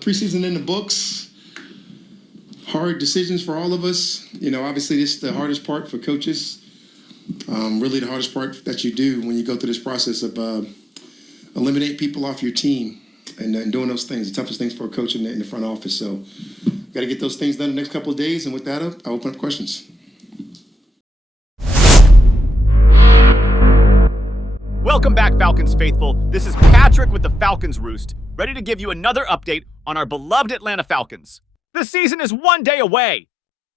Preseason in the books. Hard decisions for all of us. Obviously this is the hardest part for coaches. Really the hardest part that you do when you go through this process of eliminate people off your team and doing those things, the toughest things for a coach in the front office. So got to get those things done in the next couple of days. And with that, I'll open up questions. Welcome back, Falcons Faithful. This is Patrick with the Falcons Roost, ready to give you another update on our beloved Atlanta Falcons. The season is one day away,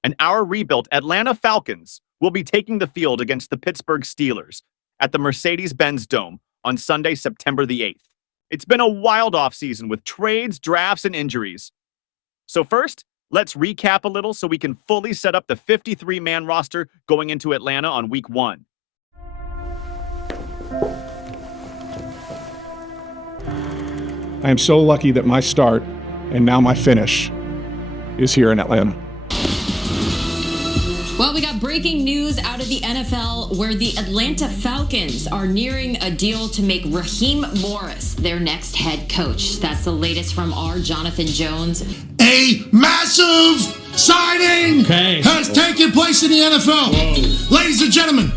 and our rebuilt Atlanta Falcons will be taking the field against the Pittsburgh Steelers at the Mercedes-Benz Dome on Sunday, September the 8th. It's been a wild offseason with trades, drafts, and injuries. So first, let's recap a little so we can fully set up the 53-man roster going into Atlanta on week 1. I am so lucky that my start, and now my finish, is here in Atlanta. Well, we got breaking news out of the NFL where the Atlanta Falcons are nearing a deal to make Raheem Morris their next head coach. That's the latest from our Jonathan Jones. A massive signing has taken place in the NFL. Whoa. Ladies and gentlemen,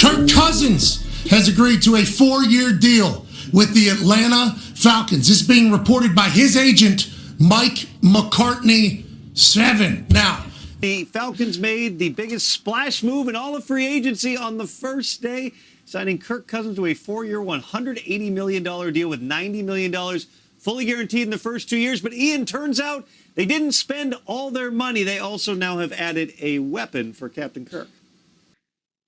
Kirk Cousins has agreed to a 4-year deal with the Atlanta Falcons. This is being reported by his agent, Mike McCartney 7. Now, the Falcons made the biggest splash move in all of free agency on the first day, signing Kirk Cousins to a 4-year, $180 million deal with $90 million fully guaranteed in the first 2 years. But Ian, turns out they didn't spend all their money. They also now have added a weapon for Captain Kirk.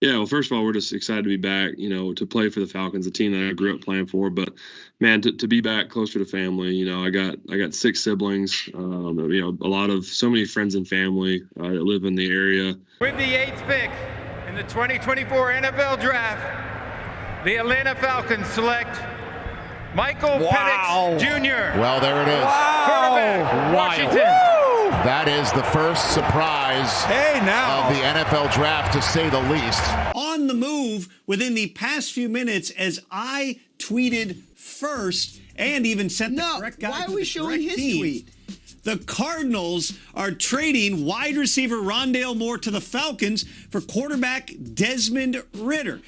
Yeah, well, first of all, we're just excited to be back, to play for the Falcons, a team that I grew up playing for. But, man, to be back closer to family, I got 6 siblings, so many friends and family that live in the area. With the 8th pick in the 2024 NFL Draft, the Atlanta Falcons select Michael Penix Jr. Well, there it is. Quarterback, Washington. That is the first surprise of the NFL draft, to say the least. On the move within the past few minutes, as I tweeted first and even sent the correct guy. Why to are we the showing his team. tweet? The Cardinals are trading wide receiver Rondale Moore to the Falcons for quarterback Desmond Ridder.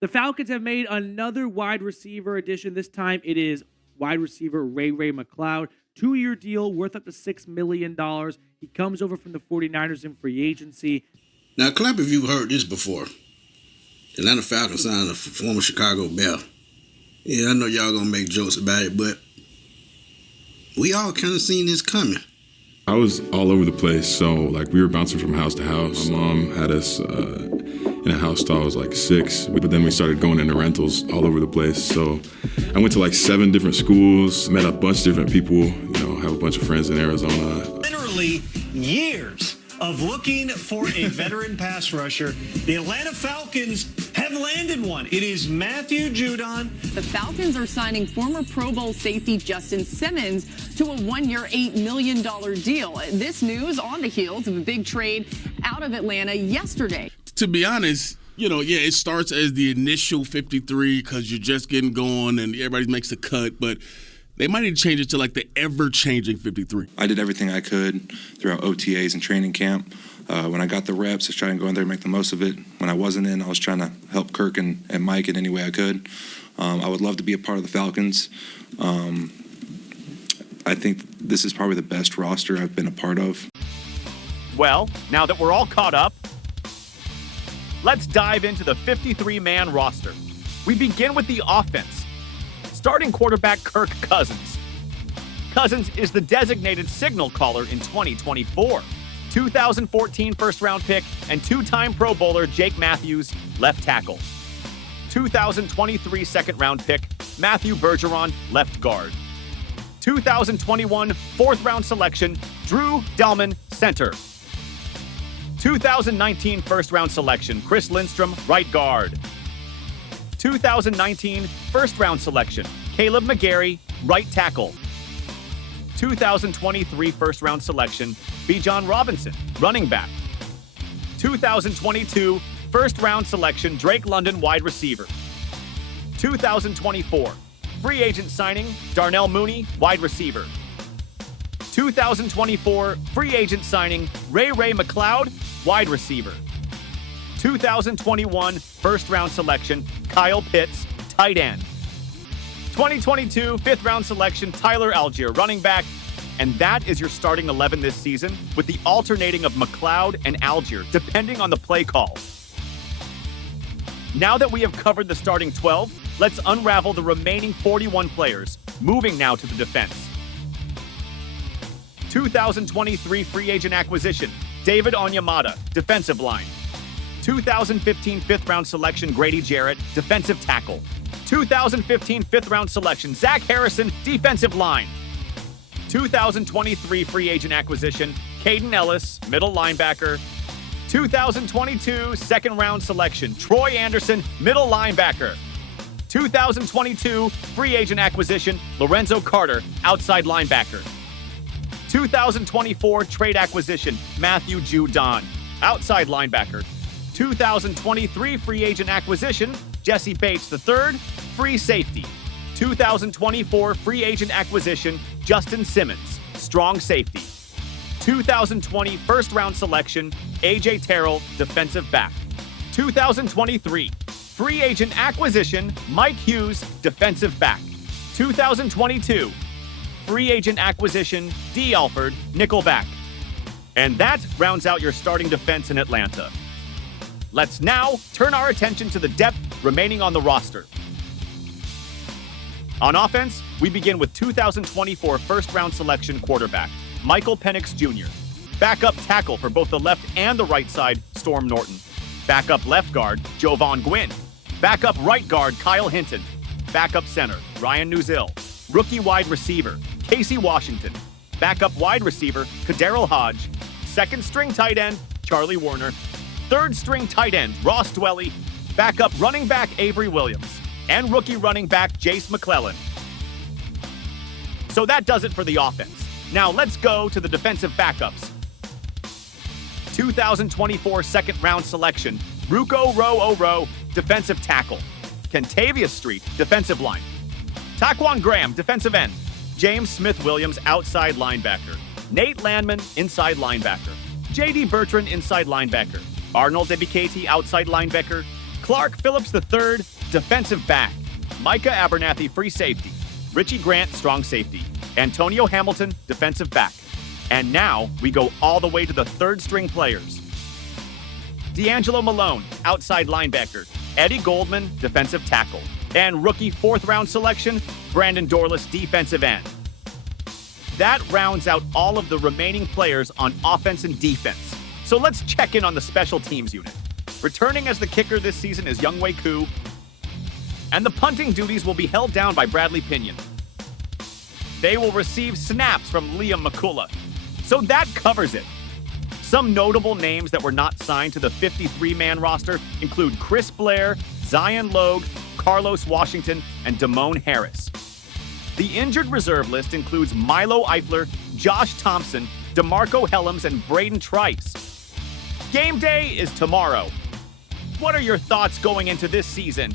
The Falcons have made another wide receiver addition. This time it is wide receiver Ray McCloud. 2-year deal worth up to $6 million. He comes over from the 49ers in free agency. Now, Clamp, if you've heard this before, Atlanta Falcons signed a former Chicago Bear. Yeah, I know y'all gonna make jokes about it, but we all kind of seen this coming. I was all over the place, so we were bouncing from house to house. My mom had us in a house till I was 6, but then we started going into rentals all over the place. So I went to 7 different schools, met a bunch of different people, have a bunch of friends in Arizona. Literally years of looking for a veteran pass rusher. The Atlanta Falcons have landed one. It is Matthew Judon. The Falcons are signing former Pro Bowl safety Justin Simmons to a 1-year, $8 million deal. This news on the heels of a big trade out of Atlanta yesterday. To be honest, it starts as the initial 53 because you're just getting going and everybody makes the cut, but they might need to change it to the ever-changing 53. I did everything I could throughout OTAs and training camp. When I got the reps, I was trying to go in there and make the most of it. When I wasn't in, I was trying to help Kirk and Mike in any way I could. I would love to be a part of the Falcons. I think this is probably the best roster I've been a part of. Well, now that we're all caught up, let's dive into the 53-man roster. We begin with the offense. Starting quarterback Kirk Cousins. Cousins is the designated signal caller in 2024. 2014 first-round pick and 2-time Pro Bowler Jake Matthews, left tackle. 2023 second-round pick Matthew Bergeron, left guard. 2021 fourth-round selection Drew Dalman, center. 2019 first-round selection Chris Lindstrom, right guard. 2019 first-round selection Caleb McGarry, right tackle. 2023 first-round selection Bijan Robinson, running back. 2022 first-round selection Drake London, wide receiver. 2024 free agent signing Darnell Mooney, wide receiver. 2024 free agent signing Ray McLeod, wide receiver. 2021 first-round selection Kyle Pitts, tight end. 2022 fifth-round selection Tyler Algier, running back. And that is your starting 11 this season, with the alternating of McLeod and Algier, depending on the play call. Now that we have covered the starting 12, let's unravel the remaining 41 players, moving now to the defense. 2023 free agent acquisition, David Onyemata, defensive line. 2015 fifth-round selection, Grady Jarrett, defensive tackle. 2015 fifth-round selection, Zach Harrison, defensive line. 2023 free agent acquisition, Caden Ellis, middle linebacker. 2022 second-round selection, Troy Anderson, middle linebacker. 2022 free agent acquisition, Lorenzo Carter, outside linebacker. 2024 trade acquisition, Matthew Judon, outside linebacker. 2023 free agent acquisition, Jesse Bates III, free safety. 2024 free agent acquisition, Justin Simmons, strong safety. 2020 first-round selection, A.J. Terrell, defensive back. 2023 free agent acquisition, Mike Hughes, defensive back. 2022 free agent acquisition, D. Alford, nickelback. And that rounds out your starting defense in Atlanta. Let's now turn our attention to the depth remaining on the roster. On offense, we begin with 2024 first-round selection quarterback, Michael Penix Jr. Backup tackle for both the left and the right side, Storm Norton. Backup left guard, Jovan Gwynn. Backup right guard, Kyle Hinton. Backup center, Ryan Nuzil. Rookie wide receiver, Casey Washington. Backup wide receiver, Kadarrell Hodge. Second string tight end, Charlie Warner. Third string tight end, Ross Dwelly. Backup running back, Avery Williams. And rookie running back, Jace McClellan. So that does it for the offense. Now let's go to the defensive backups. 2024 second-round selection, Ruko Ro'o, defensive tackle. Kentavious Street, defensive line. Taquan Graham, defensive end. James Smith-Williams, outside linebacker. Nate Landman, inside linebacker. J.D. Bertrand, inside linebacker. Arnold Ebiketie, outside linebacker. Clark Phillips III, defensive back. Micah Abernathy, free safety. Richie Grant, strong safety. Antonio Hamilton, defensive back. And now we go all the way to the third-string players. D'Angelo Malone, outside linebacker. Eddie Goldman, defensive tackle. And rookie fourth-round selection, Brandon Dorless, defensive end. That rounds out all of the remaining players on offense and defense. So let's check in on the special teams unit. Returning as the kicker this season is Younghoe Koo, and the punting duties will be held down by Bradley Pinion. They will receive snaps from Liam McCullough. So that covers it. Some notable names that were not signed to the 53-man roster include Chris Blair, Zion Logue, Carlos Washington, and Damone Harris. The injured reserve list includes Milo Eifler, Josh Thompson, DeMarco Helms, and Braden Trice. Game day is tomorrow. What are your thoughts going into this season?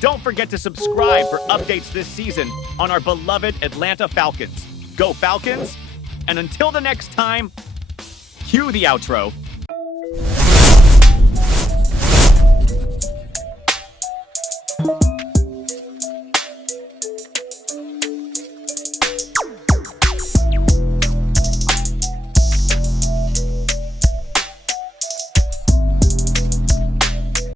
Don't forget to subscribe for updates this season on our beloved Atlanta Falcons. Go Falcons! And until the next time, cue the outro.